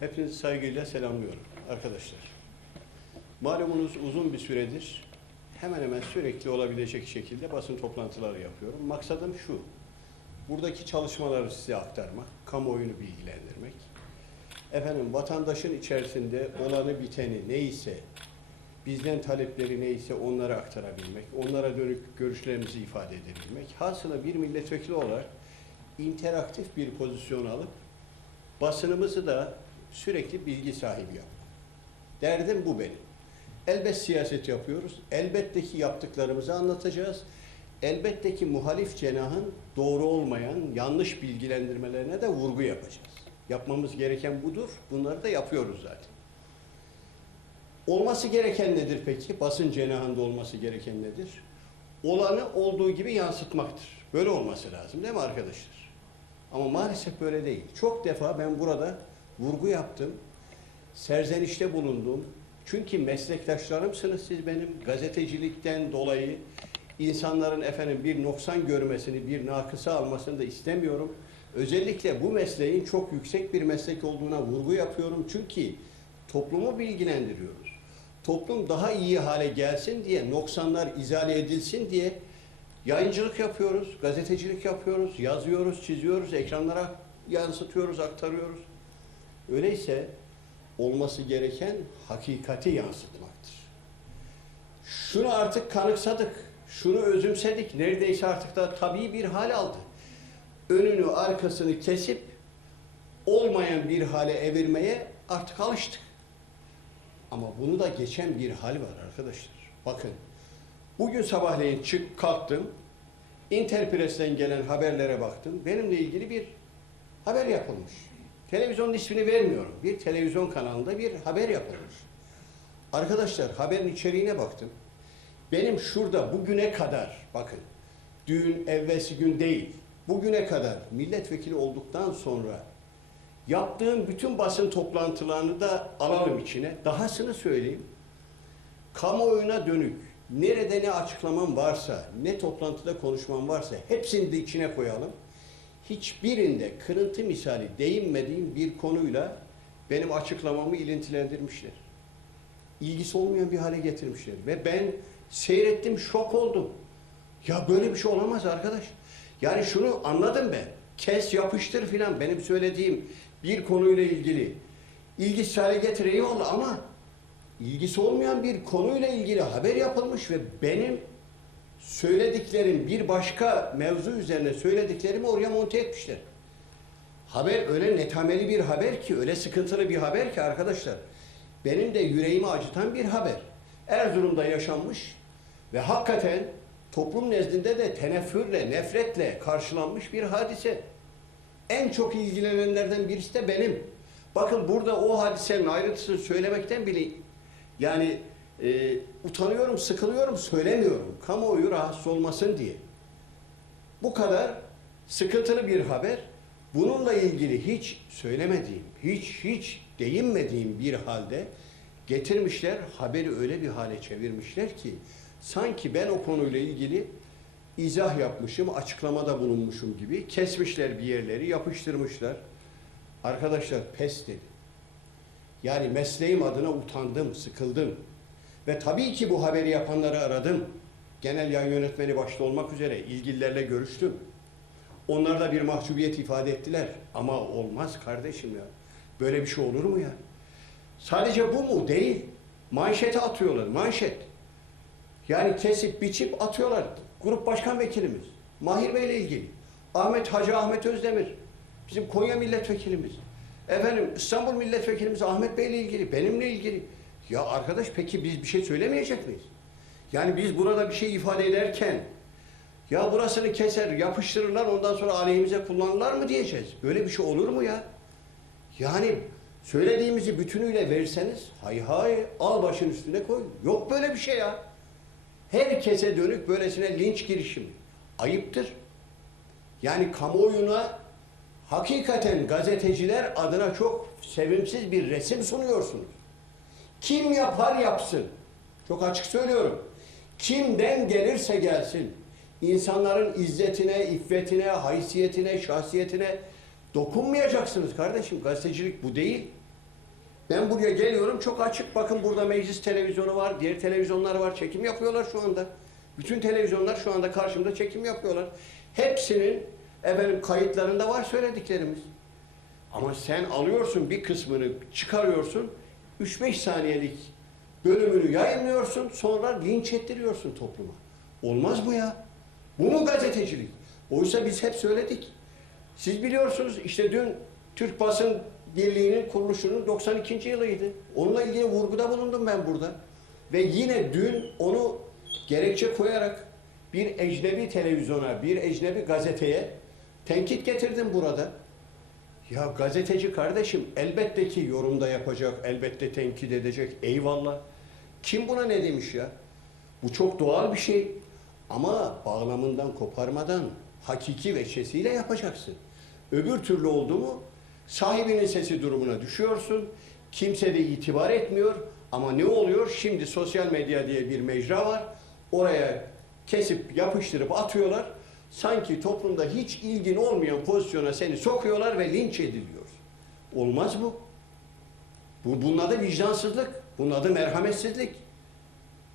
Hepinizi saygıyla selamlıyorum arkadaşlar. Malumunuz uzun bir süredir hemen hemen sürekli olabilecek şekilde basın toplantıları yapıyorum. Maksadım şu, buradaki çalışmaları size aktarmak, kamuoyunu bilgilendirmek. Efendim vatandaşın içerisinde olanı biteni neyse, bizden talepleri neyse onları aktarabilmek, onlara dönük görüşlerimizi ifade edebilmek. Hasılı bir milletvekili olarak interaktif bir pozisyon alıp basınımızı da sürekli bilgi sahibi yapmak. Derdim bu benim. Elbet siyaset yapıyoruz. Elbette ki yaptıklarımızı anlatacağız. Elbette ki muhalif cenahın doğru olmayan yanlış bilgilendirmelerine de vurgu yapacağız. Yapmamız gereken budur. Bunları da yapıyoruz zaten. Olması gereken nedir peki? Basın cenahında olması gereken nedir? Olanı olduğu gibi yansıtmaktır. Böyle olması lazım değil mi arkadaşlar? Ama maalesef böyle değil. Çok defa ben burada vurgu yaptım. Serzenişte bulundum. Çünkü meslektaşlarımsınız siz benim. Gazetecilikten dolayı insanların efendim bir noksan görmesini, bir nakısa almasını da istemiyorum. Özellikle bu mesleğin çok yüksek bir meslek olduğuna vurgu yapıyorum. Çünkü toplumu bilgilendiriyoruz. Toplum daha iyi hale gelsin diye, noksanlar izale edilsin diye yayıncılık yapıyoruz, gazetecilik yapıyoruz, yazıyoruz, çiziyoruz, ekranlara yansıtıyoruz, aktarıyoruz. Öyleyse olması gereken hakikati yansıtmaktır. Şunu artık kanıksadık, şunu özümsedik, neredeyse artık da tabii bir hal aldı. Önünü arkasını kesip olmayan bir hale evirmeye artık alıştık. Ama bunu da geçen bir hal var arkadaşlar. Bakın, bugün sabahleyin çık kalktım, Interpress'ten gelen haberlere baktım. Benimle ilgili bir haber yapılmış. Televizyonun ismini vermiyorum. Bir televizyon kanalında bir haber yapılmış. Arkadaşlar haberin içeriğine baktım. Benim şurada bugüne kadar bakın düğün evvelsi gün değil bugüne kadar milletvekili olduktan sonra yaptığım bütün basın toplantılarını da alalım içine. Dahasını söyleyeyim. Kamuoyuna dönük nerede ne açıklamam varsa, ne toplantıda konuşmam varsa hepsini de içine koyalım hiçbirinde kırıntı misali değinmediğim bir konuyla benim açıklamamı ilintilendirmişler. İlgisi olmayan bir hale getirmişler. Ve ben seyrettim, şok oldum. Ya böyle bir şey olamaz arkadaş. Yani şunu anladım ben. Kes, yapıştır filan benim söylediğim bir konuyla ilgili. İlgisiz hale getir eyvallah ama ilgisi olmayan bir konuyla ilgili haber yapılmış ve benim söylediklerim bir başka mevzu üzerine söylediklerimi oraya monte etmişler. Haber öyle netameli bir haber ki, öyle sıkıntılı bir haber ki arkadaşlar. Benim de yüreğimi acıtan bir haber. Erzurum'da yaşanmış ve hakikaten toplum nezdinde de teneffürle, nefretle karşılanmış bir hadise. En çok ilgilenenlerden birisi de benim. Bakın burada o hadisenin ayrıntısını söylemekten bile yani e, utanıyorum, sıkılıyorum, söylemiyorum. Kamuoyu rahatsız olmasın diye. Bu kadar sıkıntılı bir haber. Bununla ilgili hiç söylemediğim, hiç hiç değinmediğim bir halde getirmişler, haberi öyle bir hale çevirmişler ki sanki ben o konuyla ilgili izah yapmışım, açıklamada bulunmuşum gibi kesmişler bir yerleri, yapıştırmışlar. Arkadaşlar pes dedim. Yani mesleğim adına utandım, sıkıldım. Ve tabii ki bu haberi yapanları aradım. Genel yayın yönetmeni başta olmak üzere ilgililerle görüştüm. Onlar da bir mahcubiyet ifade ettiler. Ama olmaz kardeşim ya. Böyle bir şey olur mu ya? Sadece bu mu? Değil. Manşete atıyorlar, manşet. Yani kesip biçip atıyorlar. Grup başkan vekilimiz. Mahir Bey ile ilgili. Ahmet Hacı Ahmet Özdemir. Bizim Konya milletvekilimiz. Efendim İstanbul milletvekilimiz Ahmet Bey ile ilgili. Benimle ilgili. Ya arkadaş peki biz bir şey söylemeyecek miyiz? Yani biz burada bir şey ifade ederken ya burasını keser, yapıştırırlar ondan sonra aleyhimize kullanırlar mı diyeceğiz? Böyle bir şey olur mu ya? Yani söylediğimizi bütünüyle verirseniz hay hay al başın üstüne koy. Yok böyle bir şey ya. Herkese dönük böylesine linç girişimi. Ayıptır. Yani kamuoyuna hakikaten gazeteciler adına çok sevimsiz bir resim sunuyorsunuz. Kim yapar yapsın. Çok açık söylüyorum. Kimden gelirse gelsin. insanların izzetine, iffetine, haysiyetine, şahsiyetine dokunmayacaksınız kardeşim. Gazetecilik bu değil. Ben buraya geliyorum çok açık. Bakın burada meclis televizyonu var, diğer televizyonlar var. Çekim yapıyorlar şu anda. Bütün televizyonlar şu anda karşımda çekim yapıyorlar. Hepsinin efendim kayıtlarında var söylediklerimiz. Ama sen alıyorsun bir kısmını çıkarıyorsun. 3-5 saniyelik bölümünü yayınlıyorsun. Sonra linç ettiriyorsun topluma. Olmaz bu ya. Bu mu gazetecilik? Oysa biz hep söyledik. Siz biliyorsunuz işte dün Türk Basın Birliği'nin kuruluşunun 92. yılıydı. Onunla ilgili vurguda bulundum ben burada. Ve yine dün onu gerekçe koyarak bir ecnebi televizyona, bir ecnebi gazeteye tenkit getirdim burada. Ya gazeteci kardeşim elbette ki yorumda yapacak, elbette tenkit edecek. Eyvallah. Kim buna ne demiş ya? Bu çok doğal bir şey. Ama bağlamından koparmadan hakiki veçesiyle yapacaksın. Öbür türlü oldu mu sahibinin sesi durumuna düşüyorsun. Kimse de itibar etmiyor. Ama ne oluyor? Şimdi sosyal medya diye bir mecra var. Oraya kesip yapıştırıp atıyorlar. Sanki toplumda hiç ilgin olmayan pozisyona seni sokuyorlar ve linç ediliyor. Olmaz bu. Bu bunun adı vicdansızlık. Bunun adı merhametsizlik.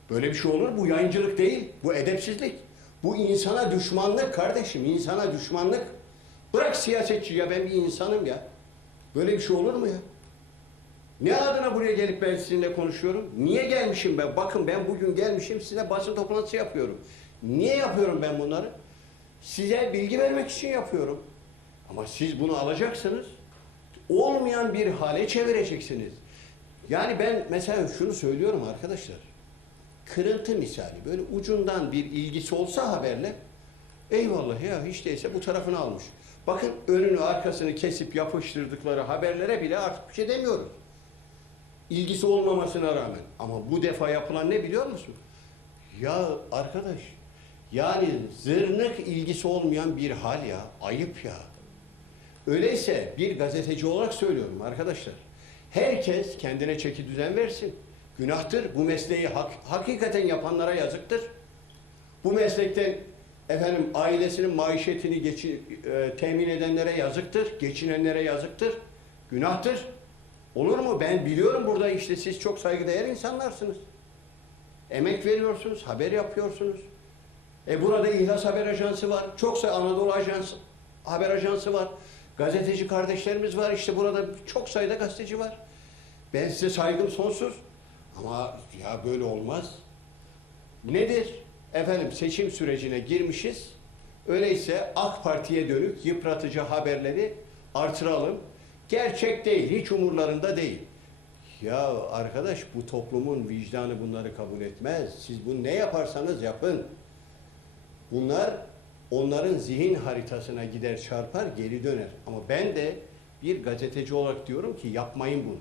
Böyle bir şey olur? Bu yayıncılık değil. Bu edepsizlik. Bu insana düşmanlık kardeşim. insana düşmanlık. Bırak siyasetçi ya ben bir insanım ya. Böyle bir şey olur mu ya? Ne adına buraya gelip ben sizinle konuşuyorum? Niye gelmişim ben? Bakın ben bugün gelmişim size basın toplantısı yapıyorum. Niye yapıyorum ben bunları? Size bilgi vermek için yapıyorum. Ama siz bunu alacaksınız. Olmayan bir hale çevireceksiniz. Yani ben mesela şunu söylüyorum arkadaşlar. Kırıntı misali böyle ucundan bir ilgisi olsa haberle eyvallah ya hiç değilse bu tarafını almış. Bakın önünü arkasını kesip yapıştırdıkları haberlere bile artık bir şey demiyoruz. İlgisi olmamasına rağmen. Ama bu defa yapılan ne biliyor musun? Ya arkadaş yani zırnık ilgisi olmayan bir hal ya. Ayıp ya. Öyleyse bir gazeteci olarak söylüyorum arkadaşlar. Herkes kendine çeki düzen versin. Günahtır. Bu mesleği hak- hakikaten yapanlara yazıktır. Bu meslekten efendim ailesinin maişetini geçi, e, temin edenlere yazıktır. Geçinenlere yazıktır. Günahtır. Olur mu? Ben biliyorum burada işte siz çok saygıdeğer insanlarsınız. Emek veriyorsunuz, haber yapıyorsunuz. E burada İhlas Haber Ajansı var. Çoksa Anadolu Ajansı, Haber Ajansı var. Gazeteci kardeşlerimiz var. İşte burada çok sayıda gazeteci var. Ben size saygım sonsuz. Ama ya böyle olmaz. Nedir? Efendim seçim sürecine girmişiz. Öyleyse AK Parti'ye dönük yıpratıcı haberleri artıralım. Gerçek değil, hiç umurlarında değil. Ya arkadaş bu toplumun vicdanı bunları kabul etmez. Siz bunu ne yaparsanız yapın. Bunlar onların zihin haritasına gider çarpar geri döner. Ama ben de bir gazeteci olarak diyorum ki yapmayın bunu.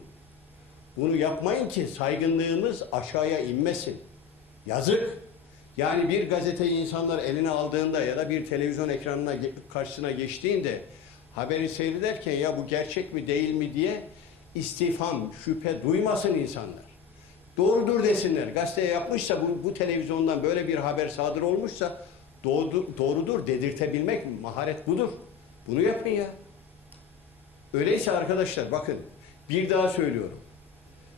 Bunu yapmayın ki saygınlığımız aşağıya inmesin. Yazık. Yani bir gazeteyi insanlar eline aldığında ya da bir televizyon ekranına karşısına geçtiğinde haberi seyrederken ya bu gerçek mi değil mi diye istifam, şüphe duymasın insanlar. Doğrudur desinler. Gazete yapmışsa bu, bu televizyondan böyle bir haber sadır olmuşsa doğru, doğrudur dedirtebilmek maharet budur. Bunu yapın ya. Öyleyse arkadaşlar bakın bir daha söylüyorum.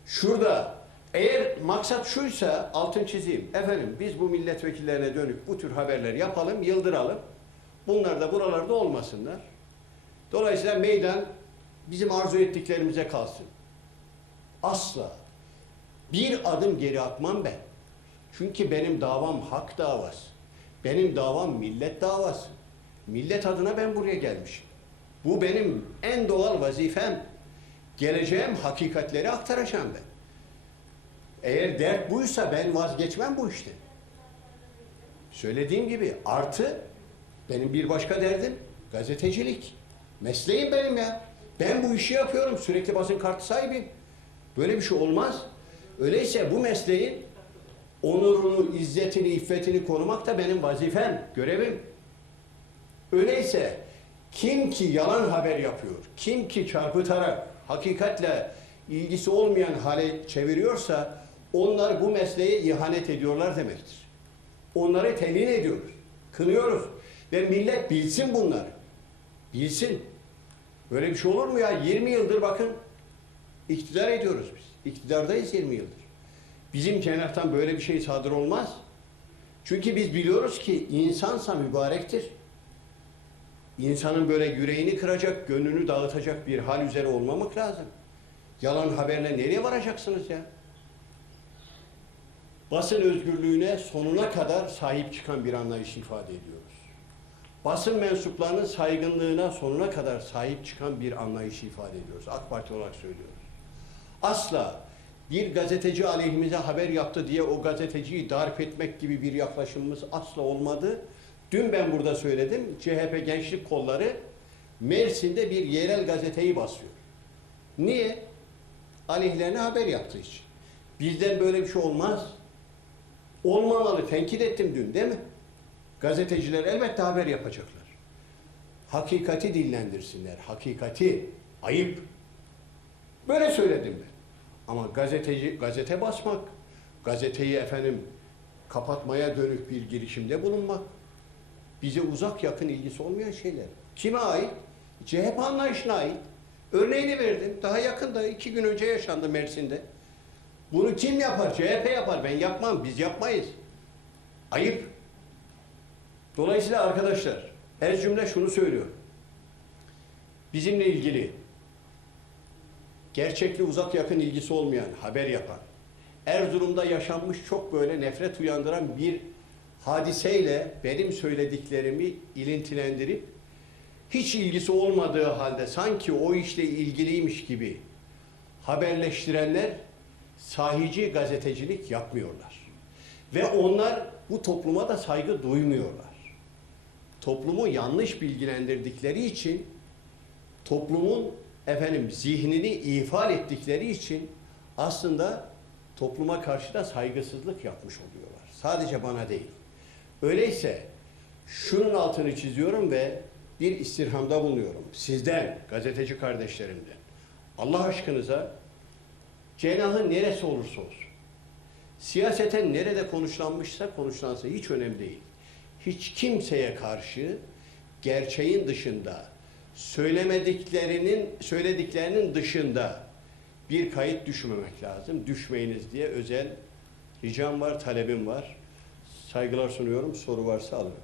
Şurada eğer maksat şuysa altın çizeyim. Efendim biz bu milletvekillerine dönük bu tür haberler yapalım, yıldıralım. Bunlar da buralarda olmasınlar. Dolayısıyla meydan bizim arzu ettiklerimize kalsın. Asla. Bir adım geri atmam ben. Çünkü benim davam hak davası. Benim davam millet davası. Millet adına ben buraya gelmişim. Bu benim en doğal vazifem. Geleceğim hakikatleri aktaracağım ben. Eğer dert buysa ben vazgeçmem bu işte. Söylediğim gibi artı benim bir başka derdim gazetecilik. Mesleğim benim ya. Ben bu işi yapıyorum. Sürekli basın kartı sahibiyim. Böyle bir şey olmaz. Öyleyse bu mesleğin onurunu, izzetini, iffetini korumak da benim vazifem, görevim. Öyleyse kim ki yalan haber yapıyor, kim ki çarpıtarak hakikatle ilgisi olmayan hale çeviriyorsa onlar bu mesleğe ihanet ediyorlar demektir. Onları telin ediyoruz, kınıyoruz ve millet bilsin bunları. Bilsin. Böyle bir şey olur mu ya? 20 yıldır bakın İktidar ediyoruz biz. İktidardayız 20 yıldır. Bizim cenahtan böyle bir şey sadır olmaz. Çünkü biz biliyoruz ki insansa mübarektir. İnsanın böyle yüreğini kıracak, gönlünü dağıtacak bir hal üzere olmamak lazım. Yalan haberle nereye varacaksınız ya? Basın özgürlüğüne sonuna kadar sahip çıkan bir anlayış ifade ediyoruz. Basın mensuplarının saygınlığına sonuna kadar sahip çıkan bir anlayış ifade ediyoruz. AK Parti olarak söylüyoruz. Asla bir gazeteci aleyhimize haber yaptı diye o gazeteciyi darp etmek gibi bir yaklaşımımız asla olmadı. Dün ben burada söyledim. CHP gençlik kolları Mersin'de bir yerel gazeteyi basıyor. Niye? Aleyhlerine haber yaptığı için. Bizden böyle bir şey olmaz. Olmamalı. Tenkit ettim dün değil mi? Gazeteciler elbette haber yapacaklar. Hakikati dillendirsinler. Hakikati. Ayıp. Böyle söyledim ben. Ama gazeteci gazete basmak, gazeteyi efendim kapatmaya dönük bir girişimde bulunmak bize uzak yakın ilgisi olmayan şeyler. Kime ait? CHP anlayışına ait. Örneğini verdim. Daha yakında iki gün önce yaşandı Mersin'de. Bunu kim yapar? CHP yapar. Ben yapmam. Biz yapmayız. Ayıp. Dolayısıyla arkadaşlar her cümle şunu söylüyor. Bizimle ilgili gerçekli uzak yakın ilgisi olmayan, haber yapan, Erzurum'da yaşanmış çok böyle nefret uyandıran bir hadiseyle benim söylediklerimi ilintilendirip hiç ilgisi olmadığı halde sanki o işle ilgiliymiş gibi haberleştirenler sahici gazetecilik yapmıyorlar. Ve onlar bu topluma da saygı duymuyorlar. Toplumu yanlış bilgilendirdikleri için toplumun efendim zihnini ifade ettikleri için aslında topluma karşı da saygısızlık yapmış oluyorlar. Sadece bana değil. Öyleyse şunun altını çiziyorum ve bir istirhamda bulunuyorum. Sizden, gazeteci kardeşlerimden. Allah aşkınıza cenahı neresi olursa olsun. Siyaseten nerede konuşlanmışsa konuşlansa hiç önemli değil. Hiç kimseye karşı gerçeğin dışında, söylemediklerinin, söylediklerinin dışında bir kayıt düşmemek lazım. Düşmeyiniz diye özel ricam var, talebim var. Saygılar sunuyorum. Soru varsa alırım.